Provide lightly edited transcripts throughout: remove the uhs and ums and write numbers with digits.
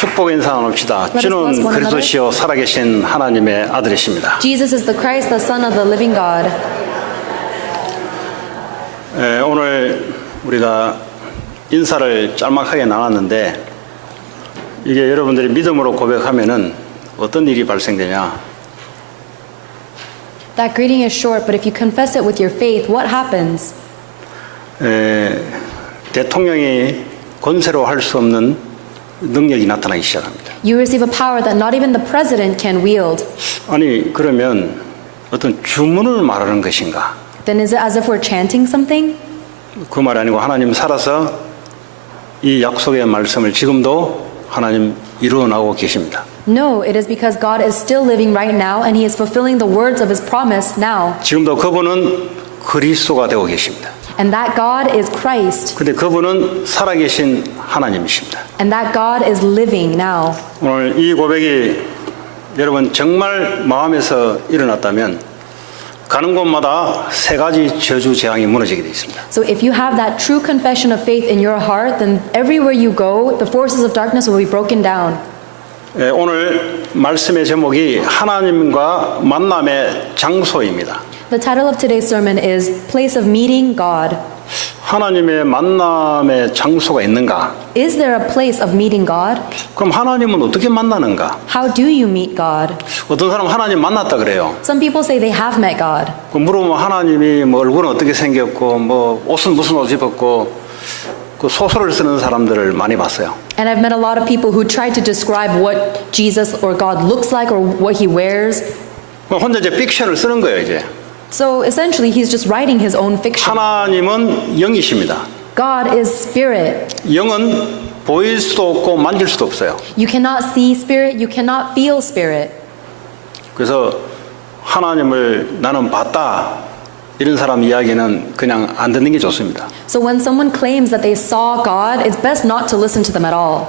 축복 인사 나눕시다. Let us bless 주는 one another. 그리스도시요 살아계신 하나님의 아들이십니다. Jesus is the Christ, the Son of the living God. 오늘 우리가 인사를 짤막하게 나눴는데 이게 여러분들이 믿음으로 고백하면은 어떤 일이 발생되냐? That greeting is short, but if you confess it with your faith, what happens? 대통령이 권세로 할 수 없는 능력이 나타나기 시작합니다. You receive a power that not even the president can wield. 아니 그러면 어떤 주문을 말하는 것인가? Then is it as if we're chanting something? 그 말이 아니고 하나님 살아서 이 약속의 말씀을 지금도 하나님 이루어 나오고 계십니다. No, it is because God is still living right now and He is fulfilling the words of His promise now. 지금도 그분은 그리스도가 되고 계십니다. And that God is Christ. 근데 그분은 살아계신 하나님이십니다. And that God is living now. 오늘 이 고백이 여러분 정말 마음에서 일어났다면 가는 곳마다 세 가지 저주 재앙이 무너지게 되어 있습니다. So if you have that true confession of faith in your heart, then everywhere you go, the forces of darkness will be broken down. 오늘 말씀의 제목이 하나님과 만남의 장소입니다. The title of today's sermon is Place of Meeting God. 하나님의 만남의 장소가 있는가? Is there a place of meeting God? 그럼 하나님은 어떻게 만나는가? How do you meet God? 어떤 사람 하나님 만났다 그래요. Some people say they have met God. 그 물어보면 하나님이 뭐 얼굴은 어떻게 생겼고 뭐 옷은 무슨 옷 입었고 그 소설을 쓰는 사람들을 많이 봤어요. And I've met a lot of people who try to describe what Jesus or God looks like or what He wears. 혼자 이제 픽션을 쓰는 거예요 이제. So essentially, He's just writing His own fiction. 하나님은 영이십니다. God is spirit. 영은 보일 수도 없고 만질 수도 없어요. You cannot see spirit, you cannot feel spirit. 그래서 하나님을 나는 봤다 이런 사람 이야기는 그냥 안 듣는 게 좋습니다. So when someone claims that they saw God, it's best not to listen to them at all.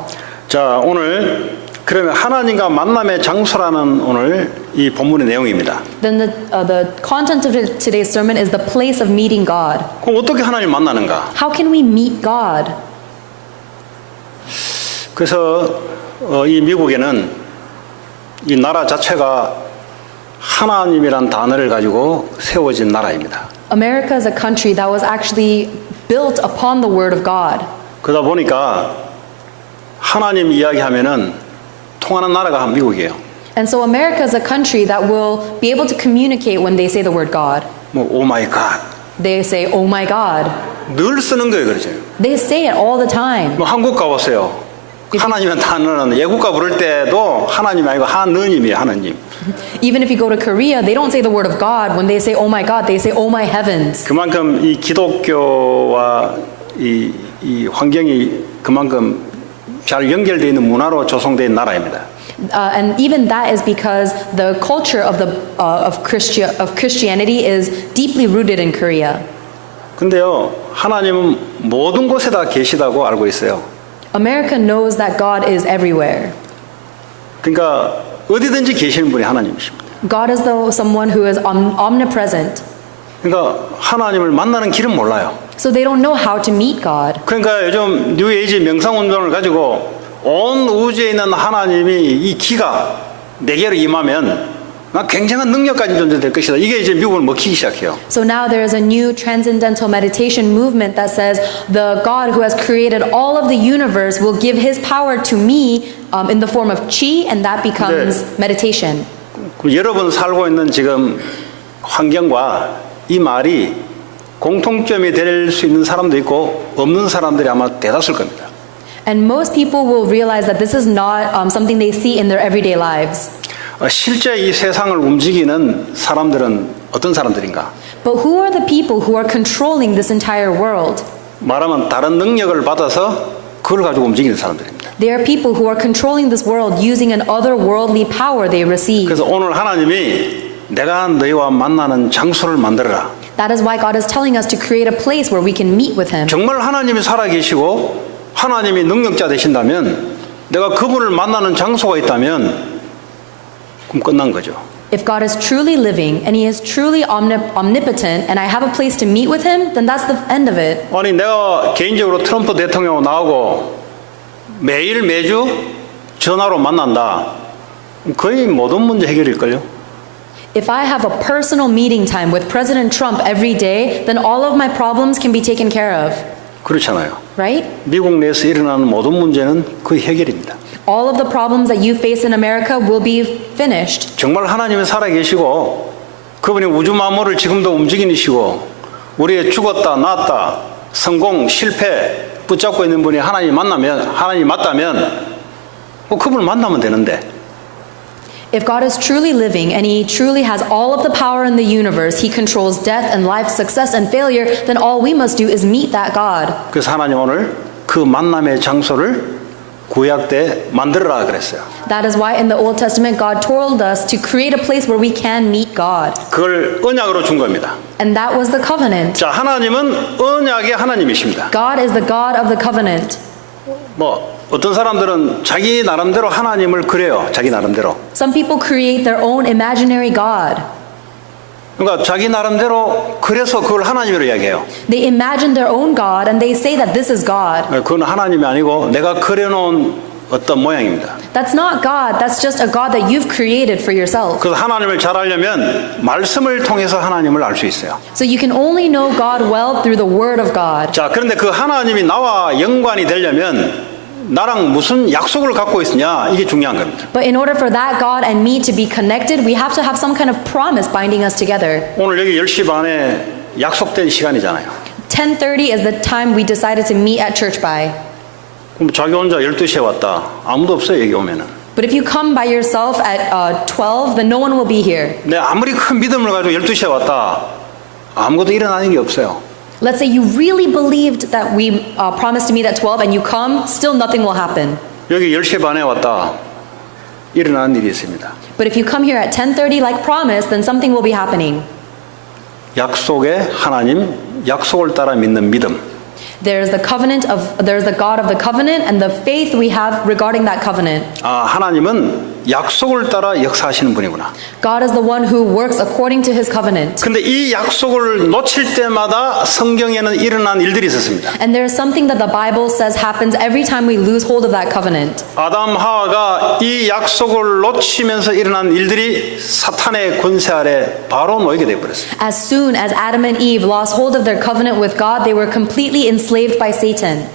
자, 오늘 그러면 하나님과 만남의 장소라는 오늘 이 본문의 내용입니다. Then the content of today's sermon is the place of meeting God. 그럼 어떻게 하나님 만나는가? How can we meet God? 그래서 이 미국에는 이 나라 자체가 하나님이란 단어를 가지고 세워진 나라입니다. America is a country that was actually built upon the Word of God. 그러다 보니까 하나님 이야기하면은 통하는 나라가 미국이에요. And so America is a country that will be able to communicate when they say the word God. 뭐 오 마이 갓. They say, oh my God. 늘 쓰는 거예요, 그렇죠? They say it all the time. 뭐 한국 가보세요. 하나님의 단어는 예국가 부를 때도 하나님이 아니고 하느님이에요, 하느님. Even if you go to Korea, they don't say the word of God. When they say, oh my God, they say, oh my heavens. 그만큼 이 기독교와 이 환경이 그만큼 잘 연결되어 있는 문화로 조성된 나라입니다. And even that is because the culture of Christianity is deeply rooted in Korea. 근데요, 하나님은 모든 곳에 다 계시다고 알고 있어요. America knows that God is everywhere. 그러니까 어디든지 계시는 분이 하나님이십니다. God is someone who is omnipresent. 그러니까 하나님을 만나는 길은 몰라요. So they don't know how to meet God. 그러니까 요즘 뉴에이지 명상운동을 가지고 온 우주에 있는 하나님이 이 기가 내게로 임하면 난 굉장한 능력까지 존재될 것이다. 이게 이제 미국을 먹히기 시작해요. So now there is a new transcendental meditation movement that says the God who has created all of the universe will give His power to me in the form of chi, and that becomes meditation. 여러분 살고 있는 지금 환경과 이 말이 공통점이 될 수 있는 사람도 있고 없는 사람들이 아마 대다수일 겁니다. And most people will realize that this is not something they see in their everyday lives. 실제 이 세상을 움직이는 사람들은 어떤 사람들인가? But who are the people who are controlling this entire world? 말하면 다른 능력을 받아서 그걸 가지고 움직이는 사람들입니다. They are people who are controlling this world using an otherworldly power they receive. 그래서 오늘 하나님이 내가 너희와 만나는 장소를 만들어라. That is why God is telling us to create a place where we can meet with Him. 정말 하나님이 살아계시고 하나님이 능력자 되신다면 내가 그분을 만나는 장소가 있다면 그럼 끝난 거죠. If God is truly living and He is truly omnipotent and I have a place to meet with Him, then that's the end of it. 아니 내가 개인적으로 트럼프 대통령 나오고 매주 전화로 만난다. 거의 모든 문제 해결일걸요. If I have a personal meeting time with President Trump every day, then all of my problems can be taken care of, 그렇잖아요. right? 미국 내에서 일어나는 모든 문제는 거의 해결입니다. All of the problems that you face in America will be finished. 정말 하나님은 살아계시고 그분이 우주 만물을 지금도 움직이시고 우리의 죽었다 났다 성공 실패 붙잡고 있는 분이 하나님 맞다면 뭐 그분을 만나면 되는데 If God is truly living and He truly has all of the power in the universe, He controls death and life, success and failure, then all we must do is meet that God. 그래서 하나님 오늘 그 만남의 장소를 구약 때 만들어라 그랬어요. That is why in the Old Testament God told us to create a place where we can meet God. 그걸 언약으로 준 겁니다. And that was the covenant. 자, 하나님은 언약의 하나님이십니다. God is the God of the covenant. 뭐 어떤 사람들은 자기 나름대로 하나님을 그래요. 자기 나름대로. Some people create their own imaginary God. 그러니까 자기 나름대로 그래서 그걸 하나님으로 이야기해요. They imagine their own God and they say that this is God. 그건 하나님이 아니고 내가 그려놓은 어떤 모양입니다. That's not God. That's just a God that you've created for yourself. 그래서 하나님을 잘 알려면 말씀을 통해서 하나님을 알 수 있어요. So you can only know God well through the Word of God. 자, 그런데 그 하나님이 나와 연관이 되려면 나랑 무슨 약속을 갖고 있으냐 이게 중요한 겁니다. But in order for that God and me to be connected, we have to have some kind of promise binding us together. 오늘 여기 10시 반에 약속된 시간이잖아요. 10:30 is the time we decided to meet at church by. 그럼 자기 혼자 12시에 왔다. 아무도 없어요, 여기 오면은. But if you come by yourself at 12, then no one will be here. 내 아무리 큰 믿음을 가지고 12시에 왔다. 아무것도 일어나는 게 없어요. Let's say you really believed that we promised to meet at 12 and you come, still nothing will happen. 여기 10시 반에 왔다. 일어나는 일이 있습니다. But if you come here at 10:30 like promised, then something will be happening. 약속의 하나님, 약속을 따라 믿는 믿음. There's the God of the covenant and the faith we have regarding that covenant. 아, 하나님은 약속을 따라 역사하시는 분이구나. God is the one who works according to his covenant. 근데 이 약속을 놓칠 때마다 성경에는 일어난 일들이 있었습니다. And there is something that the Bible says happens every time we lose hold of that covenant. 아담 하와가 이 약속을 놓치면서 일어난 일들이 사탄의 권세 아래 바로 놓이게 돼 버렸어요. As soon as Adam and Eve lost hold of their covenant with God, they were completely enslaved by Satan.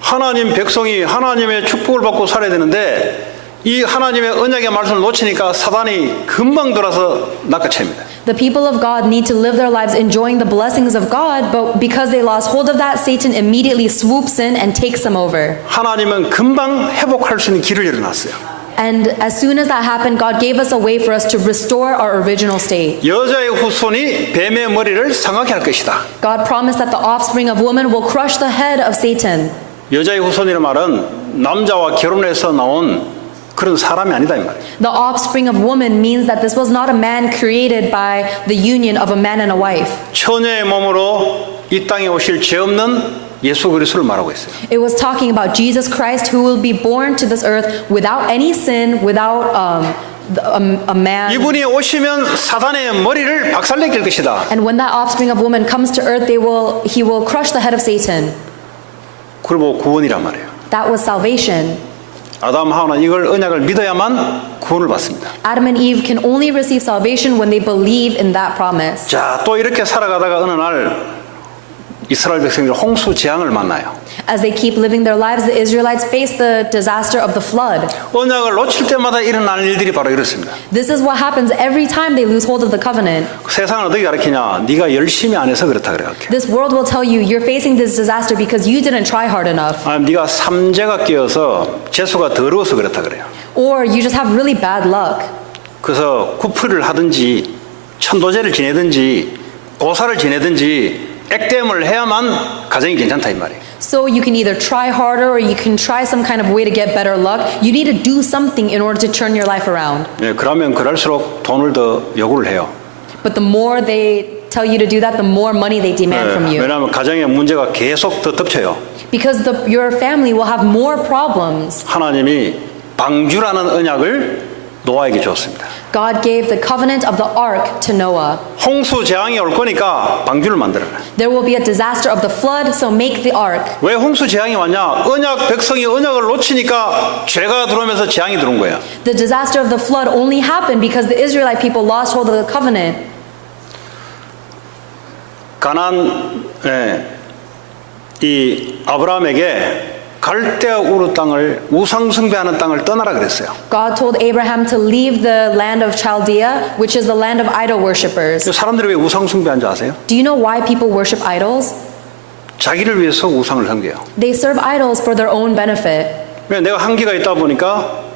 하나님 백성이 하나님의 축복을 받고 살아야 되는데 이 하나님의 언약의 말씀을 놓치니까 사단이 금방 돌아서 낚아챕니다. The people of God need to live their lives enjoying the blessings of God, but because they lost hold of that, Satan immediately swoops in and takes them over. 하나님은 금방 회복할 수 있는 길을 열어놨어요. And as soon as that happened, God gave us a way for us to restore our original state. 여자의 후손이 뱀의 머리를 상하게 할 것이다. God promised that the offspring of woman will crush the head of Satan. 여자의 후손이라는 말은 남자와 결혼해서 나온 그런 사람이 아니다 이 말이에요. The offspring of woman means that this was not a man created by the union of a man and a wife. 처녀의 몸으로 이 땅에 오실 죄 없는 예수 그리스도를 말하고 있어요. It was talking about Jesus Christ who will be born to this earth without any sin, without a man. 이분이 오시면 사단의 머리를 박살내길 것이다. And when that offspring of woman comes to earth, he will crush the head of Satan. 그걸 보고 구원이란 말이에요. That was salvation. 아담 하와는 이걸 언약을 믿어야만 구원을 받습니다. Adam and Eve can only receive salvation when they believe in that promise. 자, 또 이렇게 살아가다가 어느 날 이스라엘 백성들이 홍수 재앙을 만나요. As they keep living their lives, the Israelites face the disaster of the flood. 언약을 놓칠 때마다 일어나는 일들이 바로 이렇습니다. This is what happens every time they lose hold of the covenant. 세상은 어떻게 가르치냐? 네가 열심히 안 해서 그렇다 그래 가르쳐. This world will tell you you're facing this disaster because you didn't try hard enough. 아, 네가 삼재가 끼어서 재수가 더러워서 그렇다 그래요. Or you just have really bad luck. 그래서 구풀을 하든지 천도제를 지내든지 고사를 지내든지 액땜을 해야만 가정이 괜찮다 이 말이에요. So you can either try harder or you can try some kind of way to get better luck. You need to do something in order to turn your life around. 네, 그러면 그럴수록 돈을 더 요구를 해요. But the more they tell you to do that, the more money they demand from you. 왜냐하면 가정의 문제가 계속 더 덮쳐요. Because your family will have more problems. 하나님이 방주라는 언약을 노아에게 줬습니다. God gave the covenant of the ark to Noah. 홍수 재앙이 올 거니까 방주를 만들어라. There will be a disaster of the flood, so make the ark. 왜 홍수 재앙이 왔냐? 언약 백성이 언약을 놓치니까 죄가 들어오면서 재앙이 들어온 거야. The disaster of the flood only happened because the Israelite people lost hold of the covenant. 이 아브라함에게 갈대아 우르 땅을 우상 숭배하는 땅을 떠나라 그랬어요. God told Abraham to leave the land of Chaldea, which is the land of idol worshippers. 사람들이 왜 우상 숭배한 줄 아세요? Do you know why people worship idols? 자기를 위해서 우상을 섬겨요. They serve idols for their own benefit. 왜 내가 한계가 있다 보니까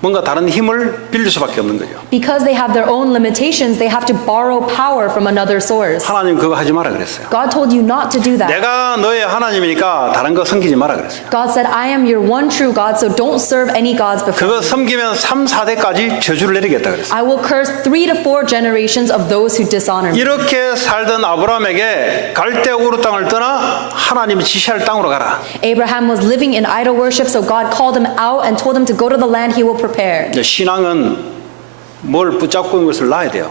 뭔가 다른 힘을 빌릴 수밖에 없는 거죠. Because they have their own limitations, they have to borrow power from another source. 하나님 그거 하지 마라 그랬어요. God told you not to do that. 내가 너의 하나님이니까 다른 거 섬기지 마라 그랬어요. God said, I am your one true God, so don't serve any gods before. 그거 섬기면 3, 4대까지 저주를 내리겠다 그랬어요. I will curse 3 to 4 generations of those who dishonor me. 이렇게 살던 아브라함에게 갈대아 우르 땅을 떠나 하나님이 지시할 땅으로 가라. Abraham was living in idol worship, so God called him out and told him to go to the land he will prepare. 신앙은 뭘 붙잡고 있는 것을 놔야 돼요.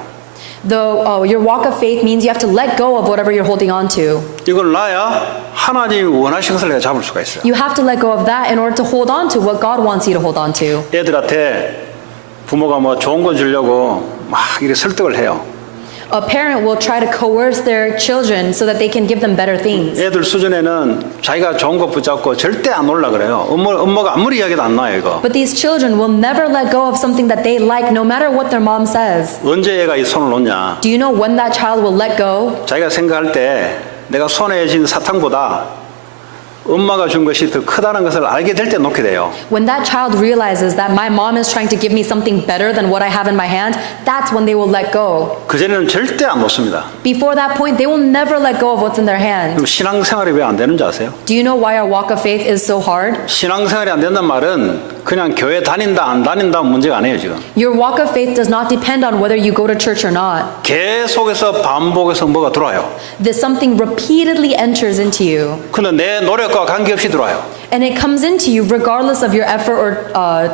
Your walk of faith means you have to let go of whatever you're holding on to. 이걸 놔야 하나님이 원하시는 것을 내가 잡을 수가 있어요. You have to let go of that in order to hold on to what God wants you to hold on to. 애들한테 부모가 뭐 좋은 거 주려고 막 이렇게 설득을 해요. A parent will try to coerce their children so that they can give them better things. 애들 수준에는 자기가 좋은 거 붙잡고 절대 안 올라 그래요. 엄마가 아무리 이야기도 안 나요 이거. But these children will never let go of something that they like, no matter what their mom says. 언제 애가 이 손을 놓냐? Do you know when that child will let go? 자기가 생각할 때 내가 손에 쥔 사탕보다 엄마가 준 것이 더 크다는 것을 알게 될 때 놓게 돼요. When that child realizes that my mom is trying to give me something better than what I have in my hand, that's when they will let go. 그전에는 절대 안 놓습니다. Before that point, they will never let go of what's in their hand. 그럼 신앙생활이 왜 안 되는지 아세요? Do you know why our walk of faith is so hard? 신앙생활이 안 된다는 말은 그냥 교회 다닌다 안 다닌다 문제가 아니에요 지금. Your walk of faith does not depend on whether you go to church or not. 계속해서 반복해서 뭐가 들어와요. This something repeatedly enters into you. 근데 내 노력과 관계없이 들어와요. And it comes into you regardless of your effort or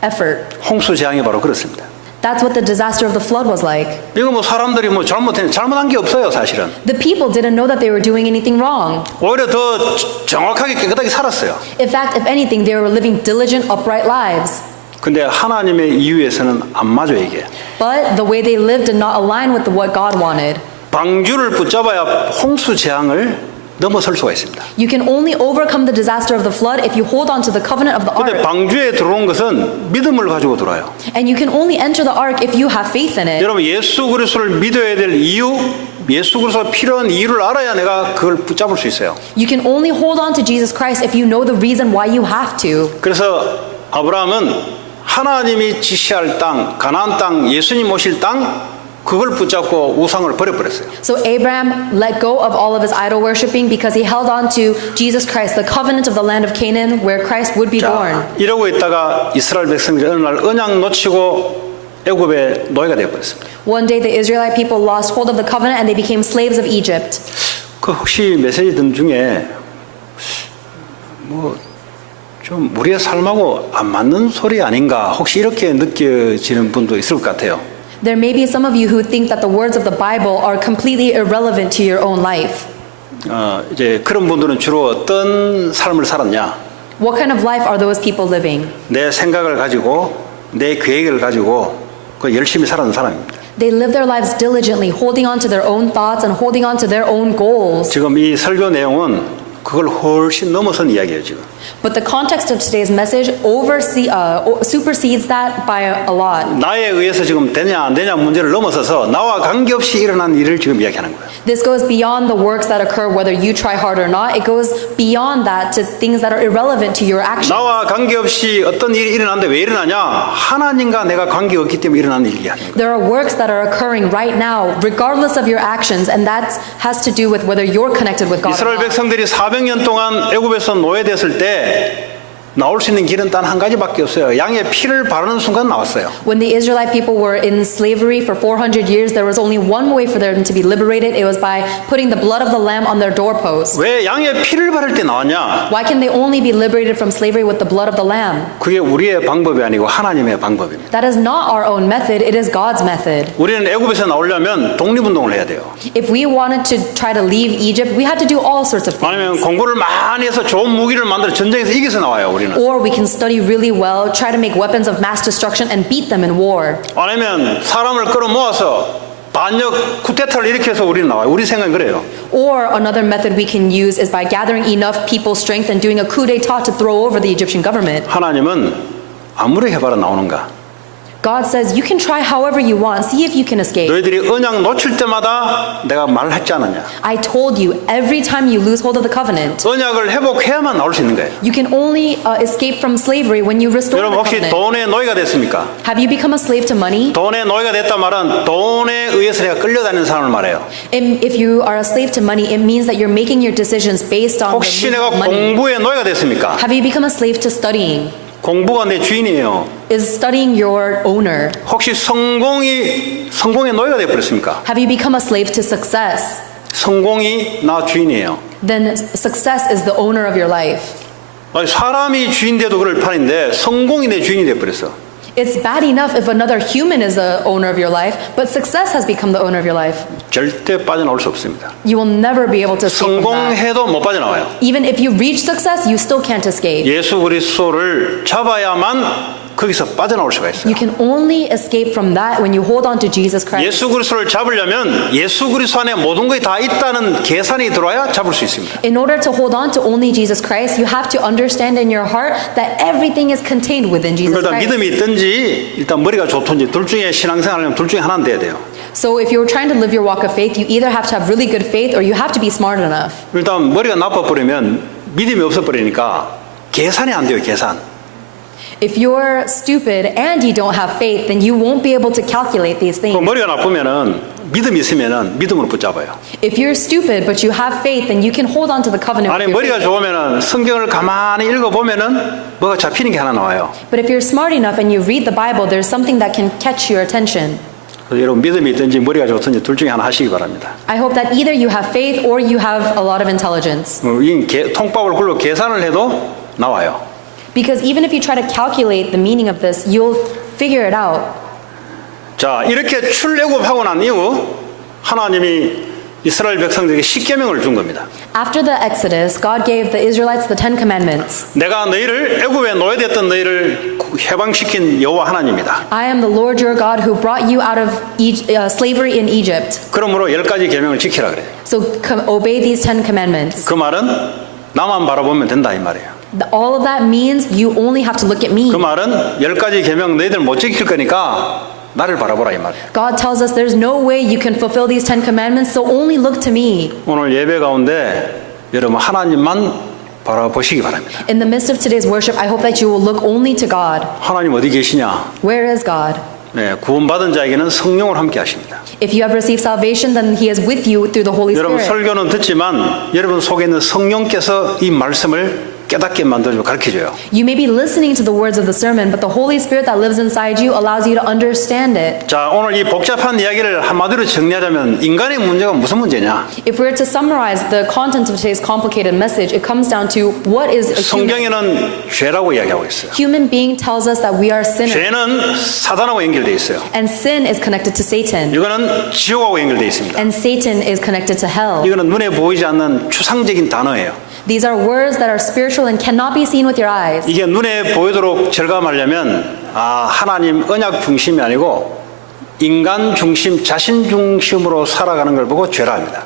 effort. 홍수 재앙이 바로 그렇습니다. That's what the disaster of the flood was like. 이거 뭐 사람들이 뭐 잘못한 게 없어요 사실은. The people didn't know that they were doing anything wrong. 오히려 더 정확하게 깨끗하게 살았어요. In fact, if anything, they were living diligent, upright lives. 근데 하나님의 이유에서는 안 맞아요 이게. But the way they lived did not align with what God wanted. 방주를 붙잡아야 홍수 재앙을 넘어설 수가 있습니다. You can only overcome the disaster of the flood if you hold on to the covenant of the 근데 ark. 방주에 들어온 것은 믿음을 가지고 들어와요. And you can only enter the ark if you have faith in it. 여러분 예수 그리스도를 믿어야 될 이유, 예수 그리스도가 필요한 이유를 알아야 내가 그걸 붙잡을 수 있어요. You can only hold on to Jesus Christ if you know the reason why you have to. 그래서 아브라함은 하나님이 지시할 땅, 가나안 땅, 예수님 오실 땅 그걸 붙잡고 우상을 버려버렸어요. So Abraham let go of all of his idol worshiping because he held on to Jesus Christ, the covenant of the land of Canaan where Christ would be born. 이러고 있다가 이스라엘 백성들이 어느 날 언약 놓치고 애굽의 노예가 되어버렸습니다. One day the Israelite people lost hold of the covenant and they became slaves of Egypt. 그 혹시 메시지 듣는 중에 뭐 좀 우리의 삶하고 안 맞는 소리 아닌가 혹시 이렇게 느껴지는 분도 있을 것 같아요. There may be some of you who think that the words of the Bible are completely irrelevant to your own life. 이제 그런 분들은 주로 어떤 삶을 살았냐? What kind of life are those people living? 내 생각을 가지고 내 계획을 가지고 그 열심히 살아는 사람입니다. They live their lives diligently, holding on to their own thoughts and holding on to their own goals. 지금 이 설교 내용은 그걸 훨씬 넘어선 이야기예요 지금. But the context of today's message supersedes that by a lot. 나에 의해서 지금 되냐 안 되냐 문제를 넘어서서 나와 관계없이 일어난 일을 지금 이야기하는 거예요. This goes beyond the works that occur whether you try hard or not. It goes beyond that to things that are irrelevant to your actions. 나와 관계없이 어떤 일이 일어나는데 왜 일어나냐? 하나님과 내가 관계가 없기 때문에 일어나는 일이 하는 거예요. There are works that are occurring right now regardless of your actions, and that has to do with whether you're connected with God. 이스라엘 백성들이 400년 동안 애굽에서 노예됐을 때 나올 수 있는 길은 단 한 가지밖에 없어요. 양의 피를 바르는 순간 나왔어요. When the Israelite people were in slavery for 400 years, there was only one way for them to be liberated. It was by putting the blood of the lamb on their doorposts. 왜 양의 피를 바를 때 나왔냐? Why can they only be liberated from slavery with the blood of the lamb? 그게 우리의 방법이 아니고 하나님의 방법입니다. That is not our own method, it is God's method. 우리는 애굽에서 나오려면 독립운동을 해야 돼요. If we wanted to try to leave Egypt, we had to do all sorts of things. 아니면 공부를 많이 해서 좋은 무기를 만들어 전쟁에서 이겨서 나와요, 우리는. Or we can study really well, try to make weapons of mass destruction and beat them in war. 아니면 사람을 끌어모아서 반역 쿠데타를 일으켜서 우리는 나와요. 우리 생각은 그래요. Or another method we can use is by gathering enough people's strength and doing a coup d'etat to throw over the Egyptian government. 하나님은 아무리 해봐라 나오는가. God says, you can try however you want, see if you can escape. 너희들이 언약 놓칠 때마다 내가 말했지 않았냐. I told you, every time you lose hold of the covenant, 언약을 회복해야만 나올 수 있는 거예요. you can only escape from slavery when you restore 여러분 the 혹시 covenant. 돈의 노예가 됐습니까? Have you become a slave to money? 돈의 노예가 됐다 말은 돈에 의해서 내가 끌려다니는 사람을 말해요. If you are a slave to money, it means that you're making your decisions based on 혹시 the 내가 money. 공부의 노예가 됐습니까? Have you become a slave to studying? 공부가 내 주인이에요. Is studying your owner? 혹시 성공의 노예가 되어버렸습니까? Have you become a slave to success? 성공이 나 주인이에요. Then success is the owner of your life. 아니, 사람이 주인 돼도 그럴 판인데 성공이 내 주인이 되어버렸어. It's bad enough if another human is the owner of your life, but success has become the owner of your life. 절대 빠져나올 수 없습니다. You will never be able to escape from that. 성공해도 못 빠져나와요. Even if you reach success, you still can't escape. 예수 그리스도를 잡아야만 거기서 빠져나올 수가 있어요. You can only escape from that when you hold on to Jesus Christ. 예수 그리스도를 잡으려면 예수 그리스도 안에 모든 것이 다 있다는 계산이 들어와야 잡을 수 있습니다. In order to hold on to only Jesus Christ, you have to understand in your heart that everything is contained within Jesus 일단 Christ. 믿음이 있든지 일단 머리가 좋든지 둘 중에 신앙생활하려면 둘 중에 하나는 돼야 돼요. So if you're trying to live your walk of faith, you either have to have really good faith or you have to be smart enough. 일단 머리가 나빠버리면 믿음이 없어버리니까 계산이 안 돼요. 계산. If you're stupid and you don't have faith, then you won't be able to calculate these 그 things. 머리가 나쁘면은 믿음이 있으면은 믿음으로 붙잡아요. If you're stupid but you have faith, then you can hold on to the covenant 아니 with your 머리가 faith. 좋으면은 성경을 가만히 읽어보면은 뭐가 잡히는 게 하나 나와요. But if you're smart enough and you read the Bible, there's something that can catch your attention. 그래서 여러분 믿음이 있든지 머리가 좋든지 둘 중에 하나 하시기 바랍니다. I hope that either you have faith or you have a lot of intelligence. 이 통밥을 굴러 계산을 해도 나와요. Because even if you try to calculate the meaning of this, you'll figure it out. 자, 이렇게 출애굽하고 난 이후 하나님이 이스라엘 백성들에게 십계명을 준 겁니다. After the Exodus, God gave the Israelites the Ten Commandments. 내가 너희를 애굽에 노예됐던 너희를 해방시킨 여호와 하나님이다. I am the Lord your God who brought you out of slavery in Egypt. 그러므로 10가지 계명을 지키라 그래요. So obey these Ten Commandments. 그 말은 나만 바라보면 된다 이 말이에요. All of that means you only have to look at me. 그 말은 10가지 계명 너희들 못 지킬 거니까 나를 바라보라 이 말이에요. God tells us there's no way you can fulfill these Ten Commandments, so only look to me. 오늘 예배 가운데 여러분 하나님만 바라보시기 바랍니다. In the midst of today's worship, I hope that you will look only to God. 하나님 어디 계시냐? Where is God? 네, 구원받은 자에게는 성령을 함께 하십니다. If you have received salvation, then He is with you through the Holy 여러분 Spirit. 설교는 듣지만 여러분 속에 있는 성령께서 이 말씀을 깨닫게 만들고 가르쳐줘요. You may be listening to the words of the sermon, but the Holy Spirit that lives inside you allows you to understand it. 자, 오늘 이 복잡한 이야기를 한마디로 정리하자면 인간의 문제가 무슨 문제냐? If we're to summarize the content of today's complicated message, it comes down to what is a human. 성경에는 죄라고 이야기하고 있어요. Human being tells us that we are sinners, 죄는 사단하고 연결되어 있어요. and sin is connected to Satan, 이거는 지옥하고 연결되어 있습니다. and Satan is connected to hell. 이거는 눈에 보이지 않는 추상적인 단어예요. These are words that are spiritual and cannot be seen with your eyes. 이게 눈에 보이도록 절감하려면 하나님 언약 중심이 아니고 인간 중심, 자신 중심으로 살아가는 걸 보고 죄라 합니다.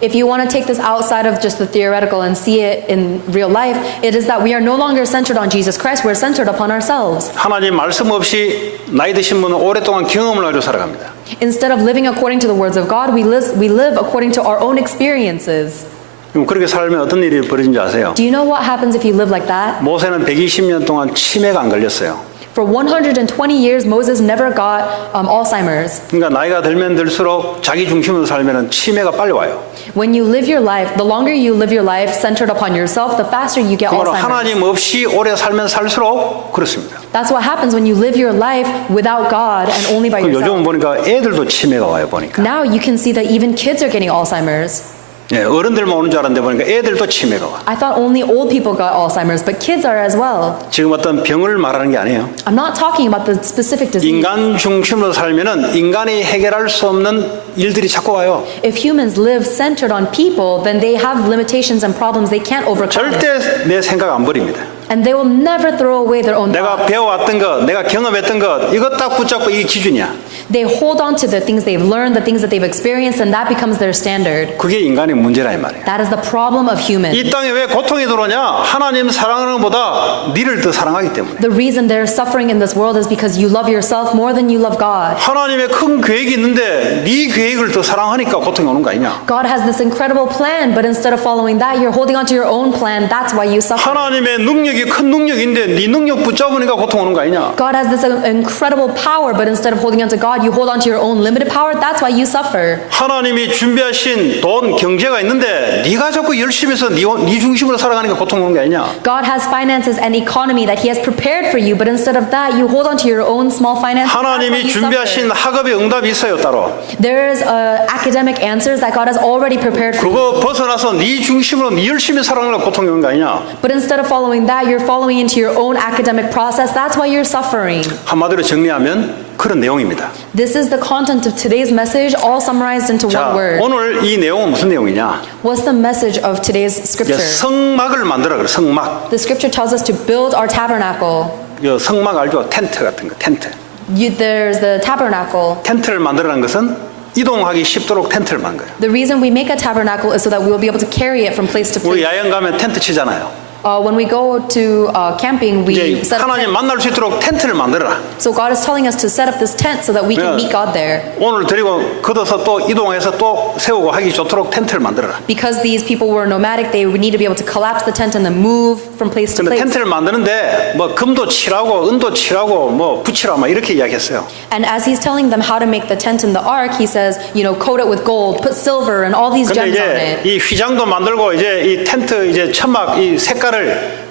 If you want to take this outside of just the theoretical and see it in real life, it is that we are no longer centered on Jesus Christ, we're centered upon ourselves. 하나님 말씀 없이 나이 드신 분은 오랫동안 경험을 가지고 살아갑니다. Instead of living according to the words of God, we live according to our own experiences. 그럼 그렇게 살면 어떤 일이 벌어진지 아세요? Do you know what happens if you live like that? 모세는 120년 동안 치매가 안 걸렸어요. For 120 years, Moses never got Alzheimer's. 그러니까 나이가 들면 들수록 자기 중심으로 살면 치매가 빨리 와요. When you live your life, the longer you live your life centered upon yourself, the faster you get 그러므로 Alzheimer's. 하나님 없이 오래 살면 살수록 그렇습니다. That's what happens when you live your life without God and only by 그 요즘 yourself. 보니까 애들도 치매가 와요 보니까. Now you can see that even kids are getting Alzheimer's. 예, 어른들만 오는 줄 알았는데 보니까 애들도 치매가 와. I thought only old people got Alzheimer's, but kids are as well. 지금 어떤 병을 말하는 게 아니에요. I'm not talking about the specific disease. 인간 중심으로 살면은 인간이 해결할 수 없는 일들이 자꾸 와요. If humans live centered on people, then they have limitations and problems they can't overcome. 절대 내 생각 안 버립니다. And they will never throw away their own 내가 thoughts. 배워왔던 것, 내가 경험했던 것, 이것 딱 붙잡고 이게 기준이야. They hold on to the things they've learned, the things that they've experienced, and that becomes their standard. 그게 인간의 문제라 이 말이에요. That is the problem of humans. 이 땅에 왜 고통이 들어오냐? 하나님 사랑하는 것보다 니를 더 사랑하기 때문에. The reason there's suffering in this world is because you love yourself more than you love God. 하나님의 큰 계획이 있는데 네 계획을 더 사랑하니까 고통이 오는 거 아니냐? God has this incredible plan, but instead of following that, you're holding on to your own plan. That's why you suffer. 하나님의 능력이 큰 능력인데 네 능력 붙잡으니까 고통 오는 거 아니냐? God has this incredible power, but instead of holding on to God, you hold on to your own limited power. That's why you suffer. 하나님이 준비하신 돈, 경제가 있는데 네가 자꾸 열심히 해서 네 중심으로 살아가니까 고통 오는 게 아니냐? God has finances and economy that He has prepared for you, but instead of that, you hold on to your own small finances. That's why 하나님이 you 준비하신 suffer. 학업의 응답이 있어요 따로. There's academic answers that God has already prepared for you. 그거 벗어나서 네 중심으로 네 열심히 살아가니까 고통이 오는 거 아니냐? But instead of following that, you're following into your own academic process. That's why you're suffering. 한마디로 정리하면 그런 내용입니다. This is the content of today's message, all summarized into 자, one word. 오늘 이 내용은 무슨 내용이냐? What's the message of today's 이제 scripture? 성막을 만들어 그래. 성막. The scripture tells us to build our tabernacle. 이 성막 알죠? 텐트 같은 거. 텐트. There's the tabernacle. 텐트를 만들어낸 것은 이동하기 쉽도록 텐트를 만든 거예요. The reason we make a tabernacle is so that we will be able to carry it from place to 우리 place. 야영 가면 텐트 치잖아요. When we go to camping, we 이제 set up 하나님 tents. 만날 수 있도록 텐트를 만들어라. So God is telling us to set up this tent so that we can Yeah. meet God there. 오늘 드리고 걷어서 또 이동해서 또 세우고 하기 좋도록 텐트를 만들어라. Because these people were nomadic, they would need to be able to collapse the tent and then move from place to 근데 place. 텐트를 만드는데 뭐 금도 칠하고 은도 칠하고 뭐 붙이라 막 이렇게 이야기했어요. And as he's telling them how to make the tent in the ark, he says, coat it with gold, put silver and all these 근데 gems on 이제 it. 이 휘장도 만들고 이제 이 텐트 이제 천막 이 색깔을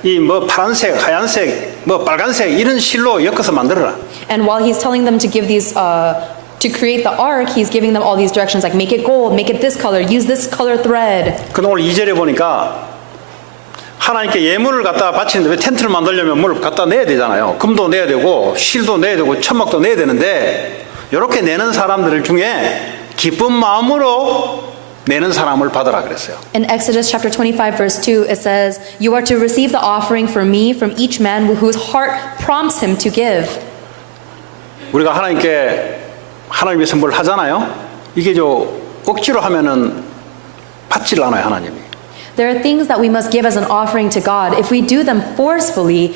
이 뭐 파란색, 하얀색, 뭐 빨간색 이런 실로 엮어서 만들어라. And while he's telling them to give these, to create the ark, he's giving them all these directions like make it gold, make it this color, use this color thread. 근데 오늘 2절에 보니까 하나님께 예물을 갖다 바치는데 왜 텐트를 만들려면 뭘 갖다 내야 되잖아요. 금도 내야 되고 실도 내야 되고 천막도 내야 되는데 이렇게 내는 사람들 중에 기쁜 마음으로 내는 사람을 받으라 그랬어요. In Exodus chapter 25 verse 2, it says, you are to receive the offering for me from each man whose heart prompts him to give. 우리가 하나님께 하나님의 선물을 하잖아요. 이게 억지로 하면은 받질 않아요, 하나님이. There are things that we must give as an offering to God. If we do them forcefully,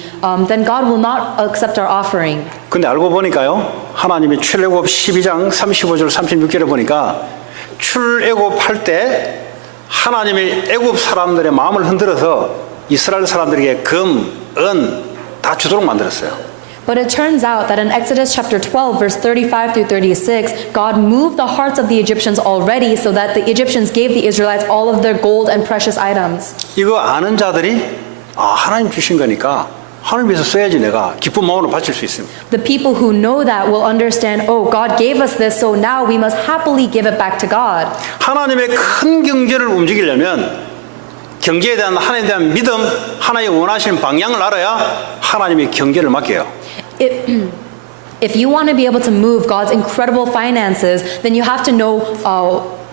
then God will not accept our offering. 근데 알고 보니까요, 하나님이 출애굽 12장 35절 36절에 보니까 출애굽할 때 하나님이 애굽 사람들의 마음을 흔들어서 이스라엘 사람들에게 금, 은 다 주도록 만들었어요. But it turns out that in Exodus chapter 12, verse 35 through 36, God moved the hearts of the Egyptians already so that the Egyptians gave the Israelites all of their gold and precious items. 이거 아는 자들이 하나님 주신 거니까 하나님 위해서 써야지 내가 기쁜 마음으로 바칠 수 있습니다. The people who know that will understand, oh, God gave us this, so now we must happily give it back to God. 하나님의 큰 경제를 움직이려면 경제에 대한 하나님에 대한 믿음, 하나님이 원하시는 방향을 알아야 하나님이 경제를 맡겨요. If you want to be able to move God's incredible finances, then you have to know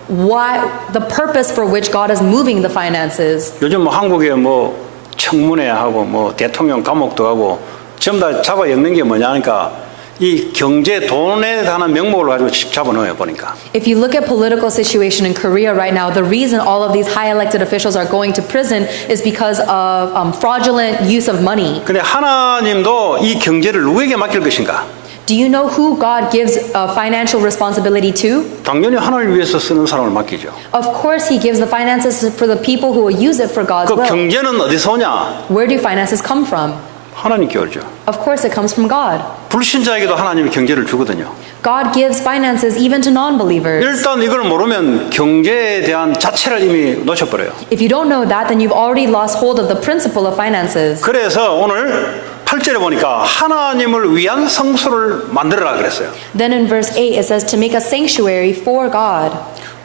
the purpose for which God is moving the finances. 요즘 한국에 청문회 하고 대통령 감옥도 하고 전부 다 잡아 엮는 게 뭐냐 하니까 이 경제 돈에 관한 명목을 가지고 잡아넣어요 보니까. If you look at political situation in Korea right now, the reason all of these high elected officials are going to prison is because of fraudulent use of money. 근데 하나님도 이 경제를 누구에게 맡길 것인가? Do you know who God gives financial responsibility to? 당연히 하나님을 위해서 쓰는 사람을 맡기죠. Of course, He gives the finances for the people who will use it for God's 그 will. 경제는 어디서 오냐? Where do finances come from? 하나님께 오죠. Of course, it comes from God. 불신자에게도 하나님이 경제를 주거든요. God gives finances even to non-believers. 일단 이걸 모르면 경제에 대한 자체를 이미 놓쳐버려요. If you don't know that, then you've already lost hold of the principle of finances. 그래서 오늘 8절에 보니까 하나님을 위한 성소를 만들어라 그랬어요. Then in verse 8, it says to make a sanctuary for God.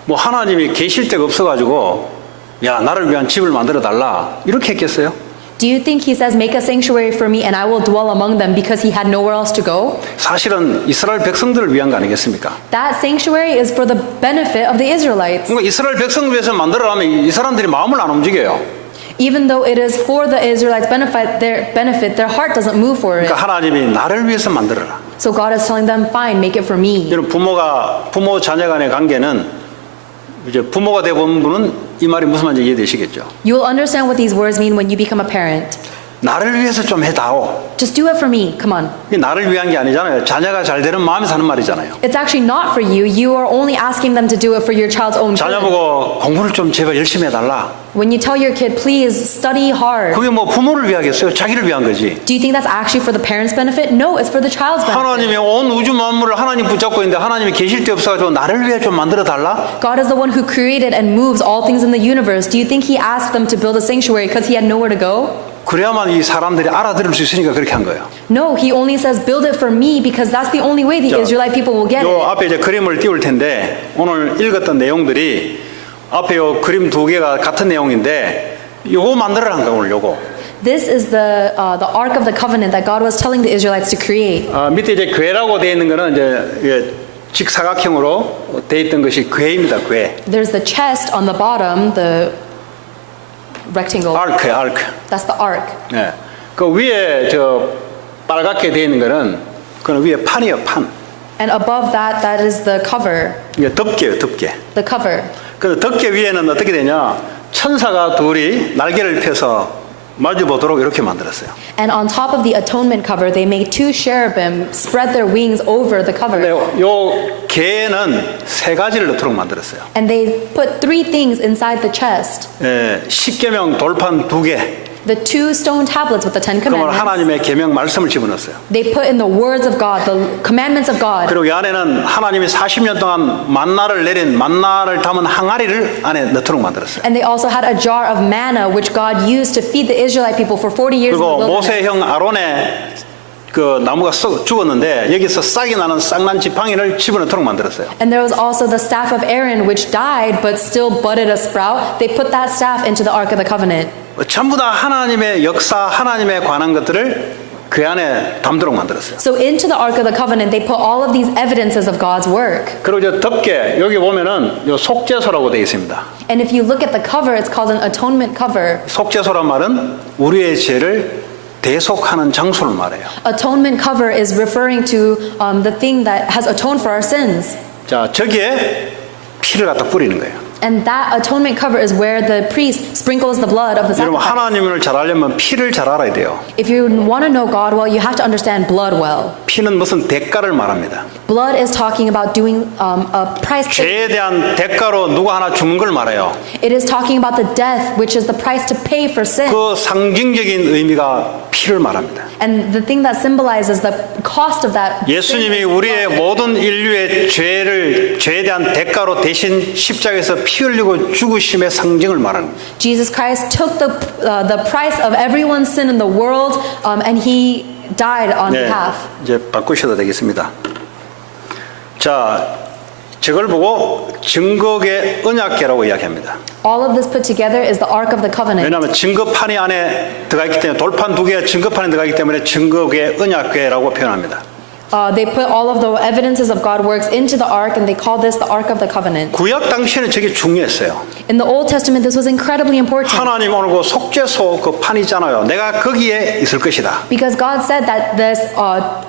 뭐 하나님이 계실 데가 없어가지고 야 나를 위한 집을 만들어 달라 이렇게 했겠어요? Do you think he says, make a sanctuary for me and I will dwell among them because he had nowhere else to go? 사실은 이스라엘 백성들을 위한 거 아니겠습니까? That sanctuary is for the benefit of the Israelites. 그러니까 이스라엘 백성 위해서 만들어라면 이 사람들이 마음을 안 움직여요. Even though it is for the Israelites' benefit, their heart doesn't move for it. 그러니까 하나님이 나를 위해서 만들어라. So God is telling them, fine, make it for me. 이런 부모 자녀 간의 관계는 이제 부모가 되본 분은 이 말이 무슨 말인지 이해되시겠죠? You will understand what these words mean when you become a parent. 나를 위해서 좀 해다오. Just do it for me. Come on. 이게 나를 위한 게 아니잖아요. 자녀가 잘 되는 마음에서 하는 말이잖아요. It's actually not for you. You are only asking them to do it for your child's own 자녀 good. 보고 공부를 좀 제발 열심히 해달라. When you tell your kid, please study hard, 그게 뭐 부모를 위하겠어요? 자기를 위한 거지. do you think that's actually for the parents' benefit? No, it's for the child's benefit. 하나님이 온 우주 만물을 하나님 붙잡고 있는데 하나님이 계실 데 없어가지고 나를 위해 좀 만들어 달라? God is the one who created and moves all things in the universe. Do you think he asked them to build a sanctuary because he had nowhere to go? 그래야만 이 사람들이 알아들을 수 있으니까 그렇게 한 거예요. No, he only says build it for me because that's the only way the Israelite people will get 요 it. 앞에 이제 그림을 띄울 텐데 오늘 읽었던 내용들이 앞에 요 그림 두 개가 같은 내용인데 요거 만들어라 오늘 요거. This is the Ark of the Covenant that God was telling the Israelites to create. 밑에 이제 궤라고 되어 있는 거는 이제 직사각형으로 되어 있던 것이 궤입니다. 궤. There's the chest on the bottom, the rectangle. 아르크예요, 아르크. That's the ark. 네. 그 위에 저 빨갛게 되어 있는 거는 그는 위에 판이에요, 판. And above that, that is the cover. 이게 덮개예요, 덮개. The cover. 그 덮개 위에는 어떻게 되냐? 천사가 둘이 날개를 펴서 마주 보도록 이렇게 만들었어요. And on top of the atonement cover, they made two cherubim spread their wings over the 근데 cover. 요 개는 세 가지를 넣도록 만들었어요. And they put three things inside the chest. 십계명 돌판 두 개. The two stone tablets with the Ten 그러면 Commandments. 하나님의 계명 말씀을 집어넣었어요. They put in the words of God, the commandments of God. 그리고 이 안에는 하나님이 40년 동안 만나를 내린 만나를 담은 항아리를 안에 넣도록 만들었어요. And they also had a jar of manna which God used to feed the Israelite people for 40 years in the 그리고 wilderness. 모세형 아론의 그 나무가 죽었는데 여기서 싹이 나는 싹난 지팡이를 집어넣도록 만들었어요. And there was also the staff of Aaron which died but still budded a sprout. They put that staff into the Ark of the Covenant. 전부 다 하나님의 역사, 하나님에 관한 것들을 그 안에 담도록 만들었어요. So into the Ark of the Covenant, they put all of these evidences of God's work. 그리고 이제 덮개 여기 보면은 요 속죄소라고 되어 있습니다. And if you look at the cover, it's called an atonement cover. 속죄소란 말은 우리의 죄를 대속하는 장소를 말해요. Atonement cover is referring to the thing that has atoned for our sins. 자, 저기에 피를 갖다 뿌리는 거예요. And that atonement cover is where the priest sprinkles the blood of the 여러분 sacrifice. 하나님을 잘 알려면 피를 잘 알아야 돼요. If you want to know God well, you have to understand blood well. 피는 무슨 대가를 말합니다. Blood is talking about doing a price. 죄에 대한 대가로 누가 하나 죽는 걸 말해요. It is talking about the death, which is the price to pay for sin. 그 상징적인 의미가 피를 말합니다. And the thing that symbolizes the cost of that. 예수님이 우리의 모든 인류의 죄에 대한 대가로 대신 십자가에서 피 흘리고 죽으심의 상징을 말하는 거예요. Jesus Christ took the price of everyone's sin in the world, and He died on 네, behalf. 이제 바꾸셔도 되겠습니다. 자, 저걸 보고 증거의 언약궤라고 이야기합니다. All of this put together is the Ark of the Covenant. 왜냐하면 증거판이 안에 들어가 있기 때문에 돌판 두 개가 증거판에 들어가 있기 때문에 증거의 언약궤라고 표현합니다. They put all of the evidences of God's works into the Ark, and they call this the Ark of the Covenant. 구약 당시에는 저게 중요했어요. In the Old Testament, this was incredibly important. 하나님 오늘 그 속죄소 그 판 있잖아요. 내가 거기에 있을 것이다. Because God said that this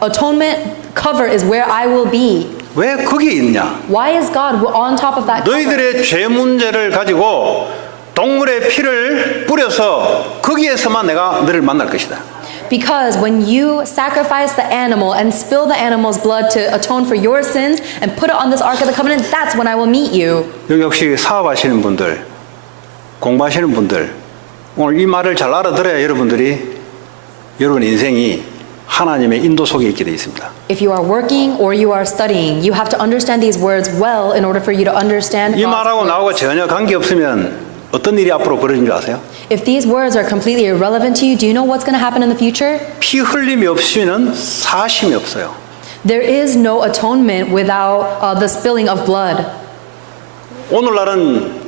atonement cover is where I will be. 왜 거기에 있냐? Why is God on top of that cover? 너희들의 죄 문제를 가지고 동물의 피를 뿌려서 거기에서만 내가 너를 만날 것이다. Because when you sacrifice the animal and spill the animal's blood to atone for your sins and put it on this Ark of the Covenant, that's when I will meet you. 여기 혹시 사업하시는 분들, 공부하시는 분들, 오늘 이 말을 잘 알아들어야 여러분들이 여러분 인생이 하나님의 인도 속에 있게 되어 있습니다. If you are working or you are studying, you have to understand these words well in order for you to understand 이 God's 말하고 words. 나하고 전혀 관계없으면 어떤 일이 앞으로 벌어진 줄 아세요? If these words are completely irrelevant to you, do you know what's going to happen in the future? 피 흘림이 없이는 사심이 없어요. There is no atonement without the spilling of blood. 오늘날은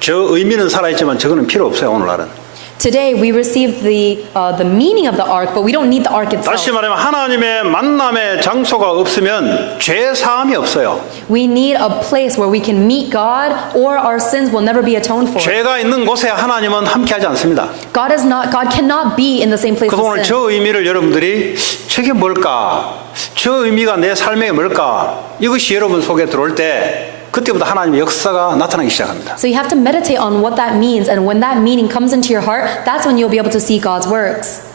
저 의미는 살아있지만 저거는 필요 없어요. 오늘날은. Today we receive the meaning of the ark, but we don't need the ark 다시 itself. 말하면 하나님의 만남의 장소가 없으면 죄 사함이 없어요. We need a place where we can meet God, or our sins will never be atoned for. 죄가 있는 곳에 하나님은 함께하지 않습니다. God cannot be in the same place 그래서 오늘 as sin. 저 의미를 여러분들이 저게 뭘까? 저 의미가 내 삶에 뭘까? 이것이 여러분 속에 들어올 때 그때부터 하나님의 역사가 나타나기 시작합니다. So you have to meditate on what that means, and when that meaning comes into your heart, that's when you'll be able to see God's works.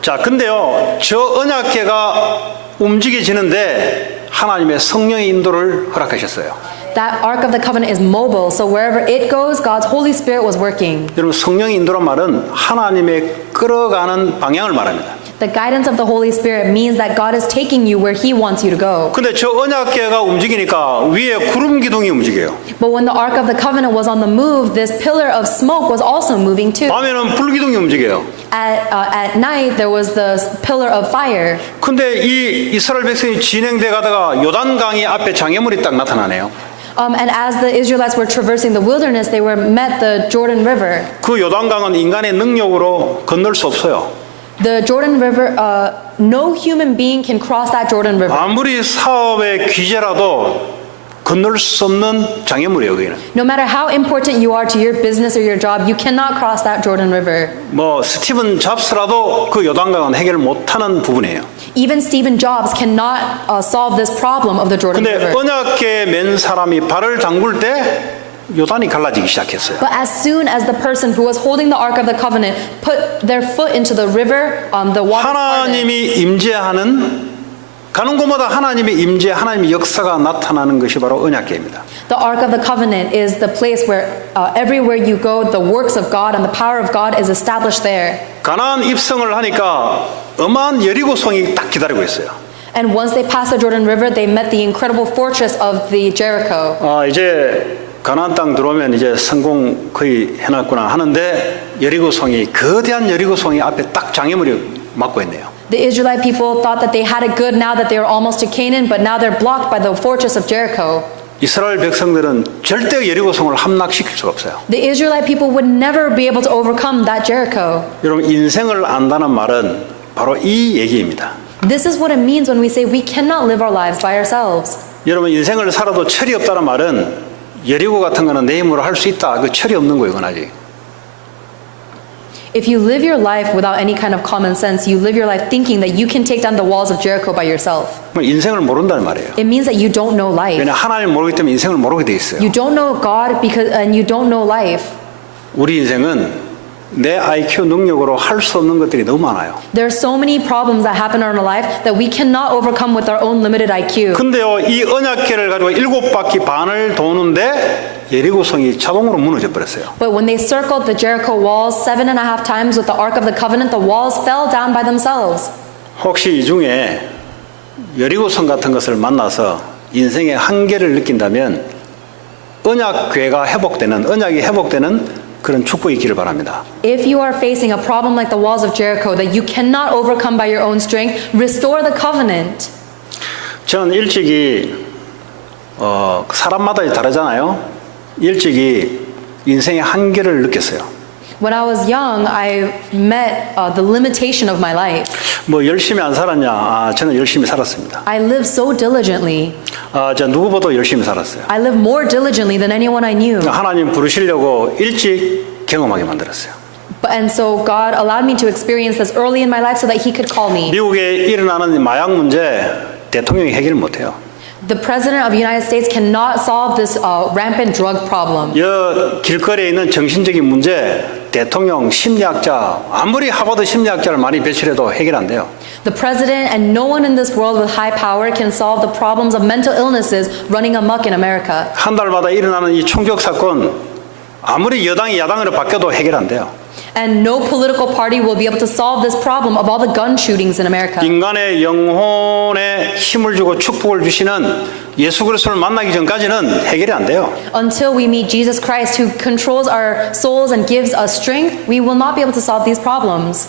자, 근데요, 저 언약궤가 움직여지는데 하나님의 성령의 인도를 허락하셨어요. That Ark of the Covenant is mobile, so wherever it goes, God's Holy Spirit was working. 여러분, 성령의 인도란 말은 하나님의 끌어가는 방향을 말합니다. The guidance of the Holy Spirit means that God is taking you where He wants you to go. 근데 저 언약궤가 움직이니까 위에 구름 기둥이 움직여요. But when the Ark of the Covenant was on the move, this pillar of smoke was also moving too. 밤에는 불 기둥이 움직여요. At night, there was the pillar of fire. 근데 이 이스라엘 백성이 진행돼 가다가 요단강이 앞에 장애물이 딱 나타나네요. And as the Israelites were traversing the wilderness, they met the Jordan River. 그 요단강은 인간의 능력으로 건널 수 없어요. The Jordan River, no human being can cross that Jordan River. 아무리 사업의 귀재라도 건널 수 없는 장애물이에요, 여기는. No matter how important you are to your business or your job, you cannot cross that Jordan River. 뭐 스티븐 잡스라도 그 요단강은 해결 못하는 부분이에요. Even Stephen Jobs cannot solve this problem of the Jordan 근데 River. 언약궤 맨 사람이 발을 담글 때 요단이 갈라지기 시작했어요. But as soon as the person who was holding the Ark of the Covenant put their foot into the river, the water parted. 하나님이 임재하는 가는 곳마다 하나님의 임재, 하나님의 역사가 나타나는 것이 바로 언약궤입니다. The Ark of the Covenant is the place where everywhere you go, the works of God and the power of God is established there. 가나안 입성을 하니까 어마한 여리고성이 딱 기다리고 있어요. And once they passed the Jordan River, they met the incredible fortress of the Jericho. 이제 가나안 땅 들어오면 이제 성공 거의 해놨구나 하는데 여리고성이 거대한 여리고성이 앞에 딱 장애물이 막고 있네요. The Israelite people thought that they had it good now that they were almost to Canaan, but now they're blocked by the fortress of Jericho. 이스라엘 백성들은 절대 여리고성을 함락시킬 수가 없어요. The Israelite people would never be able to overcome that Jericho. 여러분 인생을 안다는 말은 바로 이 얘기입니다. This is what it means when we say we cannot live our lives by ourselves. 여러분 인생을 살아도 철이 없다는 말은 여리고 같은 거는 내 힘으로 할 수 있다. 그 철이 없는 거예요, 그건 아직. If you live your life without any kind of common sense, you live your life thinking that you can take down the walls of Jericho by yourself. 인생을 모른다는 말이에요. It means that you don't know life. 왜냐 하나님을 모르기 때문에 인생을 모르게 돼 있어요. You don't know God and you don't know life. 우리 인생은 내 IQ 능력으로 할 수 없는 것들이 너무 많아요. There are so many problems that happen in our life that we cannot overcome with our own limited IQ. 근데요, 이 언약궤를 가지고 7바퀴 반을 도는데 여리고성이 자동으로 무너져 버렸어요. But when they circled the Jericho walls 7.5 times with the Ark of the Covenant, the walls fell down by themselves. 혹시 이 중에 여리고성 같은 것을 만나서 인생의 한계를 느낀다면 언약궤가 회복되는, 언약이 회복되는 그런 축복이 있기를 바랍니다. If you are facing a problem like the walls of Jericho that you cannot overcome by your own strength, restore the covenant. 저는 일찍이 사람마다 다르잖아요. 일찍이 인생의 한계를 느꼈어요. When I was young, I met the limitation of my life. 뭐 열심히 안 살았냐? 저는 열심히 살았습니다. I lived so diligently. 저 누구보다 열심히 살았어요. I lived more diligently than anyone I knew. 하나님 부르시려고 일찍 경험하게 만들었어요. And so God allowed me to experience this early in my life so that He could call me. 미국에 일어나는 마약 문제 대통령이 해결 못해요. The President of the United States cannot solve this rampant drug problem. 길거리에 있는 정신적인 문제 대통령, 심리학자 아무리 하버드 심리학자를 많이 배출해도 해결 안 돼요. The President and no one in this world with high power can solve the problems of mental illnesses running amok in America. 한 달마다 일어나는 이 총격 사건 아무리 여당이 야당으로 바뀌어도 해결 안 돼요. And no political party will be able to solve this problem of all the gun shootings in America. 인간의 영혼에 힘을 주고 축복을 주시는 예수 그리스도를 만나기 전까지는 해결이 안 돼요. Until we meet Jesus Christ who controls our souls and gives us strength, we will not be able to solve these problems.